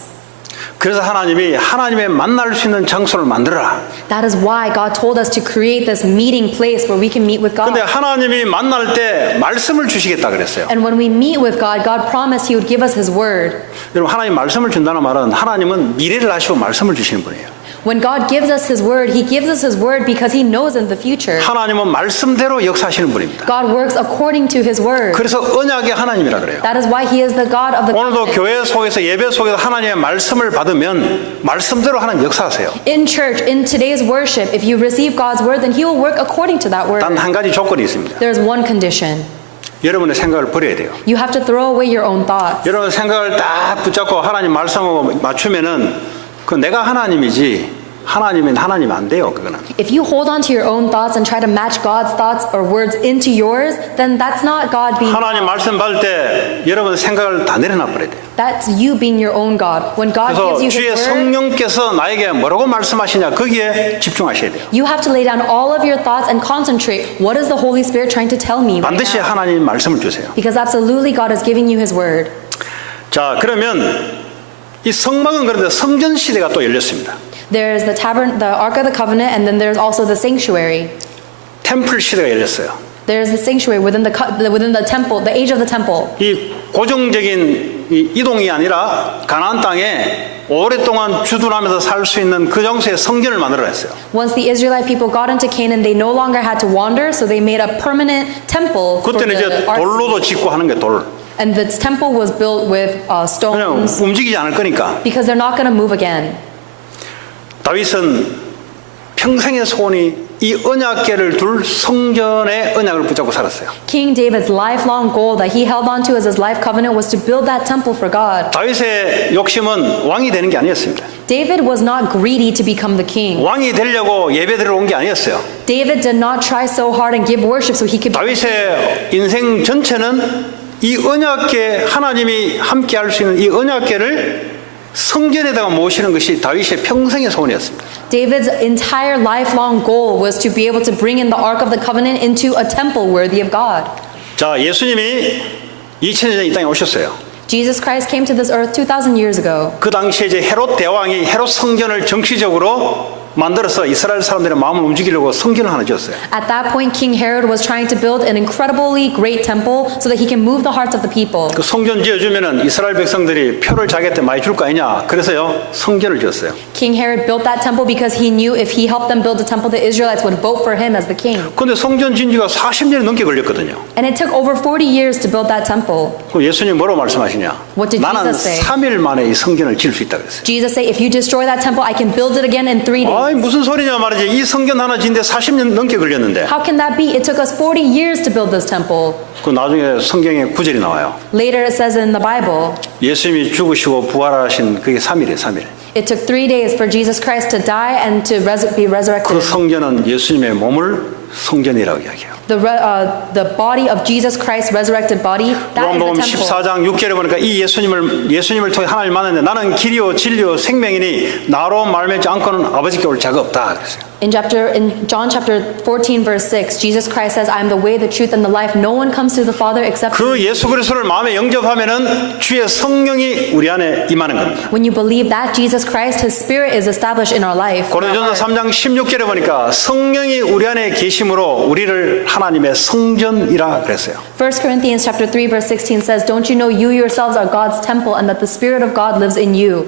그래서 하나님이 하나님의 만날 수 있는 장소를 만들어라. That is why God told us to create this meeting place where we can meet with God. 근데 하나님이 만날 때 말씀을 주시겠다 그랬어요. And when we meet with God, God promised He would give us His word. 여러분 하나님 말씀을 준다는 말은 하나님은 미래를 아시고 말씀을 주시는 분이에요. When God gives us His word, He gives us His word because He knows in the future. 하나님은 말씀대로 역사하시는 분입니다. God works according to His word. 그래서 언약의 하나님이라 그래요. That is why He is the God of the 오늘도 covenant. 교회 속에서 예배 속에서 하나님의 말씀을 받으면 말씀대로 하나님 역사하세요. In church, in today's worship, if you receive God's word, then He will work according to that word. 단 한 가지 조건이 있습니다. There's one condition. 여러분의 생각을 버려야 돼요. You have to throw away your own thoughts. 여러분 생각을 딱 붙잡고 하나님 말씀하고 맞추면은 그 내가 하나님이지 하나님은 하나님 안 돼요. 그거는. If you hold on to your own thoughts and try to match God's thoughts or words into yours, then that's not God being 하나님 말씀 받을 때 여러분 생각을 다 내려놔 버려야 돼요. That's you being your own God. When God 그래서 gives you 주의 His word, 성령께서 나에게 뭐라고 말씀하시냐 거기에 집중하셔야 돼요. you have to lay down all of your thoughts and concentrate. What is the Holy Spirit trying to tell me right 반드시 now? 하나님 말씀을 주세요. Because absolutely God is giving you His word. 자, 그러면 이 성막은 그런데 성전 시대가 또 열렸습니다. There's the Ark of the Covenant, and then there's also the sanctuary. 템플 시대가 열렸어요. There's the sanctuary within the temple, the age of the temple. 이 고정적인 이 이동이 아니라 가나안 땅에 오랫동안 주둔하면서 살 수 있는 그 장소에 성전을 만들어 냈어요. Once the Israelite people got into Canaan, they no longer had to wander, so they made a permanent temple for 그때는 이제 the ark. 돌로도 짓고 하는 게 돌. And the temple was built with 그냥 stones 움직이지 않을 거니까. because they're not going to move again. 다윗은 평생의 소원이 이 언약궤를 둘 성전의 언약을 붙잡고 살았어요. King David's lifelong goal that he held on to as his life covenant was to build that temple for God. 다윗의 욕심은 왕이 되는 게 아니었습니다. David was not greedy to become the king. 왕이 되려고 예배드리러 온 게 아니었어요. David did not try so hard and give worship so he could. 다윗의 인생 전체는 이 언약궤 하나님이 함께 할 수 있는 이 언약궤를 성전에다가 모시는 것이 다윗의 평생의 소원이었습니다. David's entire lifelong goal was to be able to bring in the Ark of the Covenant into a temple worthy of God. 자, 예수님이 2000년 전에 이 땅에 오셨어요. Jesus Christ came to this earth 2,000 years ago. 그 당시에 이제 헤롯 대왕이 헤롯 성전을 정치적으로 만들어서 이스라엘 사람들의 마음을 움직이려고 성전을 하나 지었어요. At that point, King Herod was trying to build an incredibly great temple so that he can move the hearts of the people. 그 성전 지어주면은 이스라엘 백성들이 표를 자기한테 많이 줄 거 아니냐. 그래서요 성전을 지었어요. King Herod built that temple because he knew if he helped them build the temple, the Israelites would vote for him as the king. 근데 성전 진지가 40년이 넘게 걸렸거든요. And it took over 40 years to build that temple. 그럼 예수님 뭐라고 말씀하시냐? What did 나는 Jesus say? 3일 만에 이 성전을 지을 수 있다 그랬어요. Jesus said, if you destroy that temple, I can build it again in 3 days. 아이 무슨 소리냐 말이지. 이 성전 하나 짓는데 40년 넘게 걸렸는데. How can that be? It took us 40 years to build this temple. 그 나중에 성경에 구절이 나와요. Later it says in the Bible, 예수님이 죽으시고 부활하신 그게 3일이에요. 3일. it took 3 days for Jesus Christ to die and to be 그 resurrected. 성전은 예수님의 몸을 성전이라고 이야기해요. The body of Jesus Christ, resurrected body, that is 요한복음 the temple. 14장 6절에 보니까 이 예수님을 통해 하나님을 만났는데 나는 길이요 진리요 생명이니 나로 말미암지 않고는 아버지께 올 자가 없다 그랬어요. In John chapter 14 verse 6, Jesus Christ says, I am the way, the truth, and the life. No one comes to the Father except 그 예수 그리스도를 마음에 영접하면은 주의 성령이 우리 안에 임하는 겁니다. when you believe that Jesus Christ, His Spirit is established in our life. 고린도전서 3장 16절에 보니까 성령이 우리 안에 계심으로 우리를 하나님의 성전이라 그랬어요. 1 Corinthians chapter 3 verse 16 says, don't you know you yourselves are God's temple and that the Spirit of God lives in you?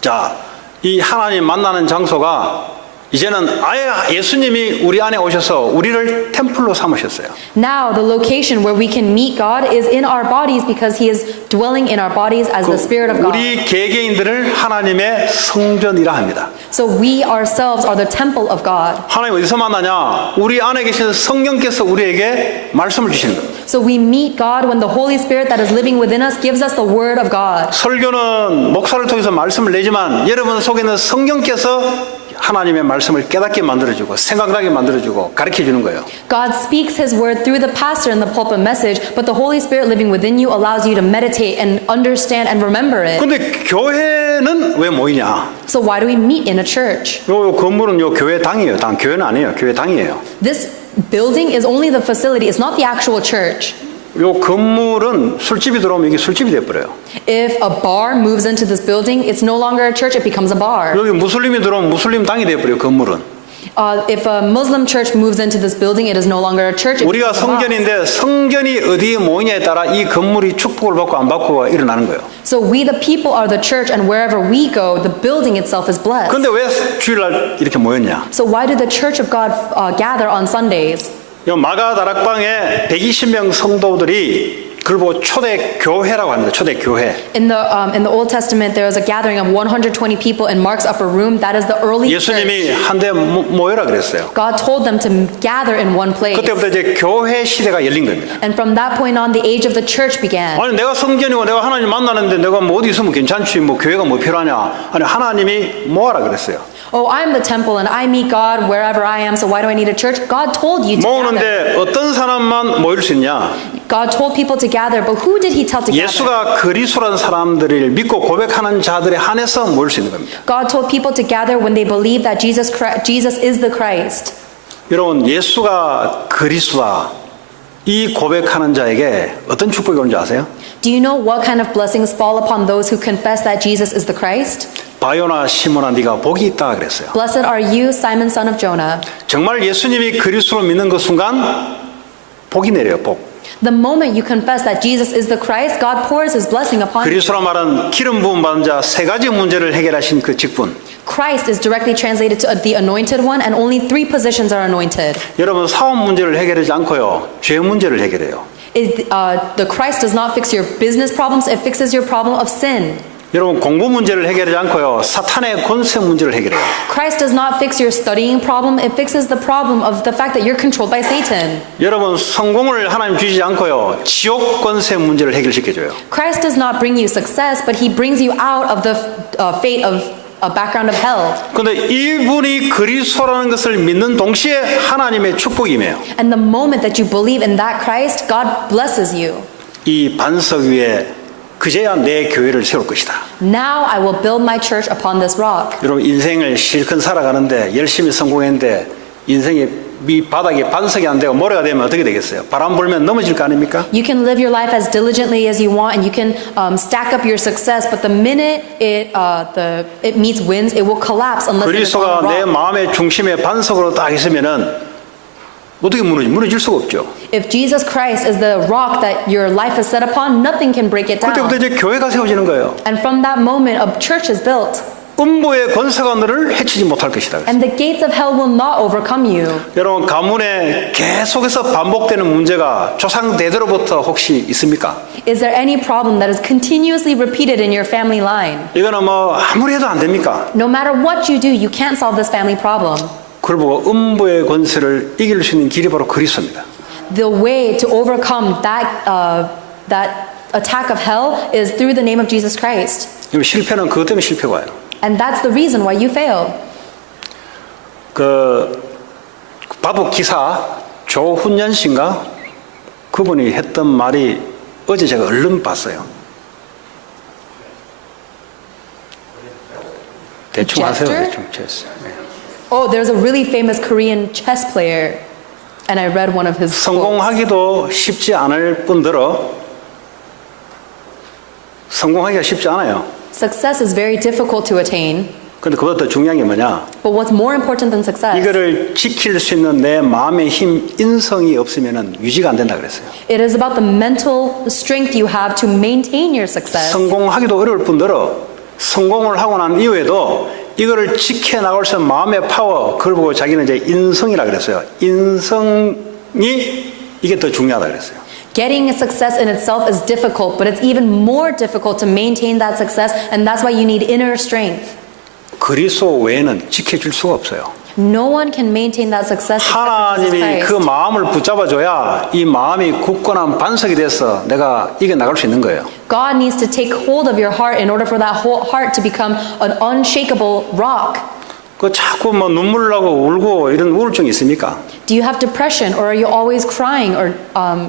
자, 이 하나님 만나는 장소가 이제는 아예 예수님이 우리 안에 오셔서 우리를 템플로 삼으셨어요. Now the location where we can meet God is in our bodies because He is dwelling in our bodies as the Spirit of God. 우리 개개인들을 하나님의 성전이라 합니다. So we ourselves are the temple of God. 하나님 어디서 만나냐? 우리 안에 계신 성령께서 우리에게 말씀을 주시는 겁니다. So we meet God when the Holy Spirit that is living within us gives us the Word of God. 설교는 목사를 통해서 말씀을 내지만 여러분 속에 있는 성령께서 하나님의 말씀을 깨닫게 만들어주고 생각나게 만들어주고 가르쳐주는 거예요. God speaks His word through the pastor in the pulpit message, but the Holy Spirit living within you allows you to meditate and understand and remember it. 근데 교회는 왜 모이냐? So why do we meet in a church? 요 건물은 요 교회 당이에요. 당 교회는 아니에요. 교회 당이에요. This building is only the facility, it's not the actual church. 요 건물은 술집이 들어오면 이게 술집이 돼버려요. If a bar moves into this building, it's no longer a church, it becomes a bar. 여기 무슬림이 들어오면 무슬림 당이 돼버려요. 건물은. If a Muslim church moves into this building, it is no longer a church. It 우리가 becomes a bar. 성전인데 성전이 어디에 모이냐에 따라 이 건물이 축복을 받고 안 받고가 일어나는 거예요. So we the people are the church, and wherever we go, the building itself is blessed. 근데 왜 주일날 이렇게 모였냐? So why did the church of God gather on Sundays? 요 마가 다락방에 120명 성도들이 그걸 보고 초대 교회라고 합니다. 초대 교회. In the Old Testament, there was a gathering of 120 people in Mark's upper room. That is the early 예수님이 church. 한데 모여라 그랬어요. God told them to gather in one place. 그때부터 이제 교회 시대가 열린 겁니다. And from that point on, the age of the church began. 아니 내가 성전이고 내가 하나님 만나는데 내가 뭐 어디 있으면 괜찮지 뭐 교회가 뭐 필요하냐. 아니 하나님이 모아라 그랬어요. Oh, I'm the temple and I meet God wherever I am, so why do I need a church? God told you to gather. 모으는데 어떤 사람만 모일 수 있냐? God told people to gather, but who did He tell to gather? 예수가 그리스도라는 사람들을 믿고 고백하는 자들에 한해서 모일 수 있는 겁니다. God told people to gather when they believe that Jesus is the Christ. 여러분 예수가 그리스도다 이 고백하는 자에게 어떤 축복이 오는지 아세요? Do you know what kind of blessings fall upon those who confess that Jesus is the Christ? 바요나 시몬아 네가 복이 있다 그랬어요. Blessed are you, Simon, son of Jonah. 정말 예수님이 그리스도를 믿는 그 순간 복이 내려요. 복. The moment you confess that Jesus is the Christ, God pours His blessing upon you. 그리스도라 말은 기름 부음 받은 자 세 가지 문제를 해결하신 그 직분. Christ is directly translated to the anointed one, and only 3 positions are anointed. 여러분 사업 문제를 해결하지 않고요. 죄 문제를 해결해요. The Christ does not fix your business problems, it fixes your problem of sin. 여러분 공부 문제를 해결하지 않고요. 사탄의 권세 문제를 해결해요. Christ does not fix your studying problem, it fixes the problem of the fact that you're controlled by Satan. 여러분 성공을 하나님 주시지 않고요. 지옥 권세 문제를 해결시켜줘요. Christ does not bring you success, but He brings you out of the fate of a background of hell. 그런데 이분이 그리스도라는 것을 믿는 동시에 하나님의 축복이며요. And the moment that you believe in that Christ, God blesses you. 이 반석 위에 그제야 내 교회를 세울 것이다. Now I will build my church upon this rock. 여러분 인생을 실컷 살아가는데 열심히 성공했는데 인생이 바닥에 반석이 안 되고 모래가 되면 어떻게 되겠어요? 바람 불면 넘어질 거 아닙니까? You can live your life as diligently as you want, and you can stack up your success. But the minute it meets winds, it will collapse unless it is on 그리스도가 a 내 rock. 마음의 중심의 반석으로 딱 있으면은 어떻게 무너질 수가 없죠. If Jesus Christ is the rock that your life is set upon, nothing can break it 그때부터 down. 이제 교회가 세워지는 거예요. And from that moment, a church is built, 음부의 권세가 너를 해치지 못할 것이다. and the gates of hell will not overcome you. 여러분 가문에 계속해서 반복되는 문제가 조상 대대로부터 혹시 있습니까? Is there any problem that is continuously repeated in your family line? 이거는 뭐 아무리 해도 안 됩니까? No matter what you do, you can't solve this family problem. 그걸 보고 음부의 권세를 이길 수 있는 길이 바로 그리스도입니다. The way to overcome that attack of hell is through the name of Jesus Christ. 그럼 실패는 그것 때문에 실패가 와요. And that's the reason why you fail. 그 바둑 기사 조훈현 씨인가 그분이 했던 말이 어제 제가 얼른 봤어요. 대충 하세요. Gesture? 대충. Oh, there's a really famous Korean chess player, and I read one of his quotes. 성공하기도 쉽지 않을 뿐더러 성공하기가 쉽지 않아요. Success is very difficult to attain, 그런데 그보다 더 중요한 게 뭐냐? but what's more important than success? 이거를 지킬 수 있는 내 마음의 힘, 인성이 없으면 유지가 안 된다 그랬어요. It is about the mental strength you have to maintain your success. 성공하기도 어려울 뿐더러 성공을 하고 난 이후에도 이거를 지켜나갈 수 있는 마음의 파워, 그걸 보고 자기는 이제 인성이라 그랬어요. 인성이 이게 더 중요하다 그랬어요. Getting success in itself is difficult, but it's even more difficult to maintain that success, and that's why you need inner strength. 그리스도 외에는 지켜줄 수가 없어요. No one can maintain that success except for Jesus 하나님이 그 Christ. 마음을 붙잡아줘야 이 마음이 굳건한 반석이 돼서 내가 이겨나갈 수 있는 거예요. God needs to take hold of your heart in order for that whole heart to become an unshakable rock. 그 자꾸 뭐 눈물 나고 울고 이런 우울증이 있습니까? Do you have depression or are you always crying or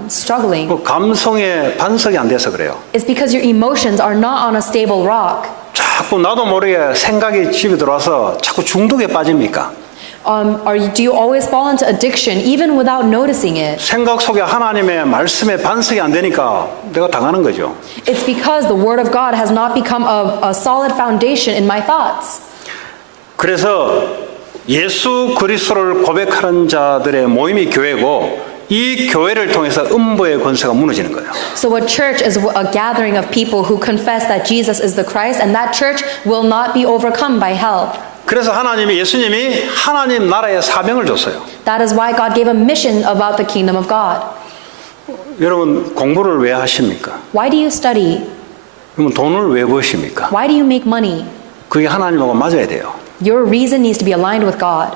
struggling? 그 감성의 반석이 안 돼서 그래요. It's because your emotions are not on a stable rock. 자꾸 나도 모르게 생각이 집에 들어와서 자꾸 중독에 빠집니까? Do you always fall into addiction even without noticing it? 생각 속에 하나님의 말씀의 반석이 안 되니까 내가 당하는 거죠. It's because the Word of God has not become a solid foundation in my thoughts. 그래서 예수 그리스도를 고백하는 자들의 모임이 교회고 이 교회를 통해서 음부의 권세가 무너지는 거예요. So a church is a gathering of people who confess that Jesus is the Christ, and that church will not be overcome by hell. 그래서 예수님이 하나님 나라의 사명을 줬어요. That is why God gave a mission about the kingdom of God. 여러분 공부를 왜 하십니까? Why do you study? 그러면 돈을 왜 버십니까? Why do you make money? 그게 하나님하고 맞아야 돼요. Your reason needs to be aligned with God.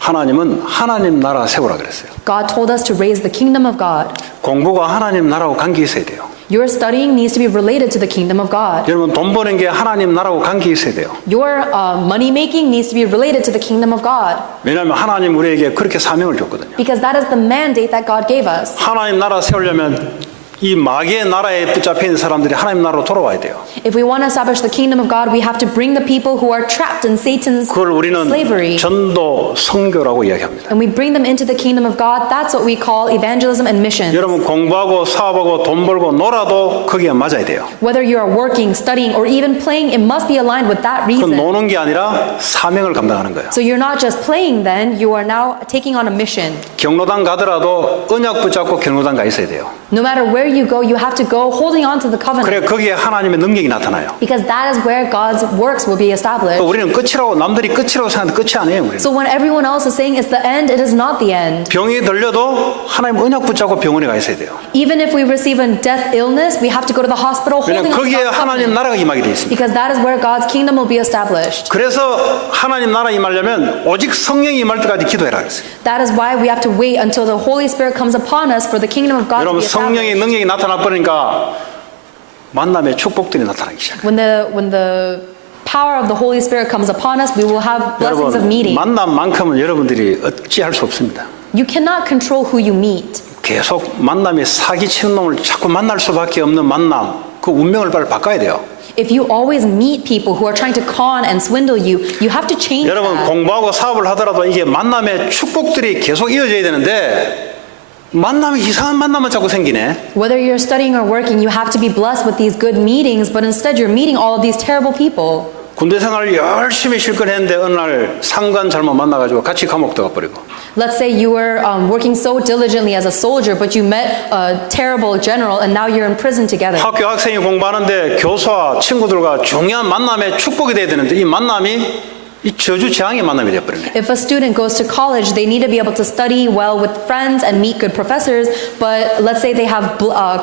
하나님은 하나님 나라 세우라 그랬어요. God told us to raise the kingdom of God. 공부가 하나님 나라하고 관계 있어야 돼요. Your studying needs to be related to the kingdom of God. 여러분 돈 버는 게 하나님 나라하고 관계 있어야 돼요. Your money making needs to be related to the kingdom of God. 왜냐하면 하나님 우리에게 그렇게 사명을 줬거든요. Because that is the mandate that God gave us. 하나님 나라 세우려면 이 마귀의 나라에 붙잡혀 있는 사람들이 하나님 나라로 돌아와야 돼요. If we want to establish the kingdom of God, we have to bring the people who are trapped in Satan's 그걸 우리는 slavery. 전도 선교라고 이야기합니다. And we bring them into the kingdom of God. That's what we call evangelism and mission. 여러분 공부하고 사업하고 돈 벌고 놀아도 거기에 맞아야 돼요. Whether you are working, studying, or even playing, it must be aligned with that 그건 reason. 노는 게 아니라 사명을 감당하는 거예요. So you're not just playing then, you are now taking on a mission. 경로당 가더라도 언약 붙잡고 경로당 가 있어야 돼요. No matter where you go, you have to go holding on to the covenant. 그래 거기에 하나님의 능력이 나타나요. Because that is where God's works will be established. 우리는 끝이라고 남들이 끝이라고 생각하는데 끝이 아니에요. 우리는. So when everyone else is saying it's the end, it is not the end. 병이 들려도 하나님 언약 붙잡고 병원에 가 있어야 돼요. Even if we receive a death illness, we have to go to the hospital holding 왜냐하면 on to 거기에 God's 하나님 covenant. 나라가 임하게 돼 있습니다. Because that is where God's kingdom will be established. 그래서 하나님 나라 임하려면 오직 성령이 임할 때까지 기도해라 그랬어요. That is why we have to wait until the Holy Spirit comes upon us for the kingdom of God to 여러분 be 성령의 established. 능력이 나타나 버리니까 만남의 축복들이 나타나기 시작해요. When the power of the Holy Spirit comes upon us, we will have blessings of 여러분 meeting. 만남만큼은 여러분들이 어찌할 수 없습니다. You cannot control who you meet. 계속 만남이 사기치는 놈을 자꾸 만날 수밖에 없는 만남, 그 운명을 빨리 바꿔야 돼요. If you always meet people who are trying to con and swindle you, you have to change 여러분 that. 공부하고 사업을 하더라도 이게 만남의 축복들이 계속 이어져야 되는데 만남이 이상한 만남만 자꾸 생기네. Whether you're studying or working, you have to be blessed with these good meetings, but instead you're meeting all of these terrible people. 군대 생활을 열심히 실컷 했는데 어느 날 상관 잘못 만나가지고 같이 감옥 들어가버리고 Let's say you were working so diligently as a soldier, but you met a terrible general and now you're in prison together. 학교 학생이 공부하는데 교수와 친구들과 중요한 만남의 축복이 돼야 되는데 이 만남이 이 저주 재앙의 만남이 되어버리네. If a student goes to college, they need to be able to study well with friends and meet good professors, but let's say they have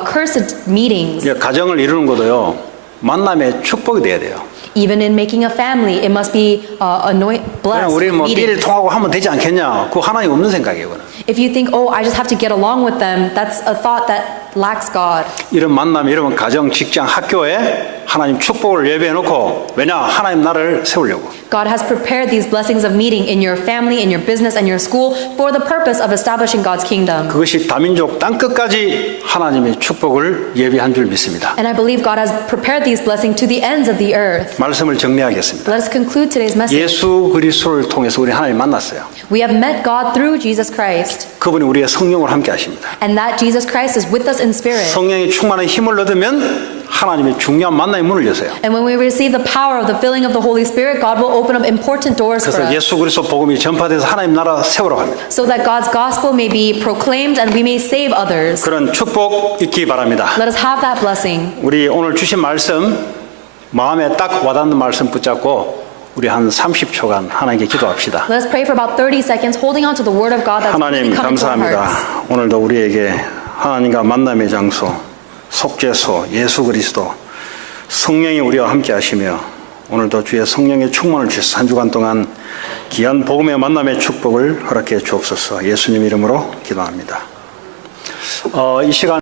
cursed meetings. 가정을 이루는 것도요 만남의 축복이 돼야 돼요. Even in making a family, it must be 그냥 blessed. 우리 뭐 meetings. 삐를 통하고 하면 되지 않겠냐? 그거 하나님 없는 생각이에요. 그건. If you think, oh, I just have to get along with them, that's a thought that lacks God. 이런 만남, 이런 가정, 직장, 학교에 하나님 축복을 예배해 놓고 왜냐? 하나님 나라를 세우려고. God has prepared these blessings of meeting in your family, in your business, and your school for the purpose of establishing God's kingdom. 그것이 다민족 땅 끝까지 하나님의 축복을 예비한 줄 믿습니다. And I believe God has prepared these blessings to the ends of the earth. 말씀을 정리하겠습니다. Let us conclude today's message. 예수 그리스도를 통해서 우리 하나님 만났어요. We have met God through Jesus Christ, 그분이 우리의 성령을 함께 하십니다. and that Jesus Christ is with us in spirit. 성령이 충만한 힘을 얻으면 하나님의 중요한 만남의 문을 여세요. And when we receive the power of the filling of the Holy Spirit, God will open up important doors for 그래서 us, 예수 그리스도 복음이 전파돼서 하나님 나라 세우라고 합니다. so that God's gospel may be proclaimed and we may save others. 그런 축복 있기 바랍니다. Let us have that blessing. 우리 오늘 주신 말씀 마음에 딱 와닿는 말씀 붙잡고 우리 한 30초간 하나님께 기도합시다. Let us pray for about 30 seconds, holding on to the word of God that's 하나님 really coming to our hearts. 감사합니다. 오늘도 우리에게 하나님과 만남의 장소, 속죄소, 예수 그리스도, 성령이 우리와 함께 하시며 오늘도 주의 성령의 충만을 주셔서 한 주간 동안 귀한 복음의 만남의 축복을 허락해 주옵소서. 예수님 이름으로 기도합니다. 이 시간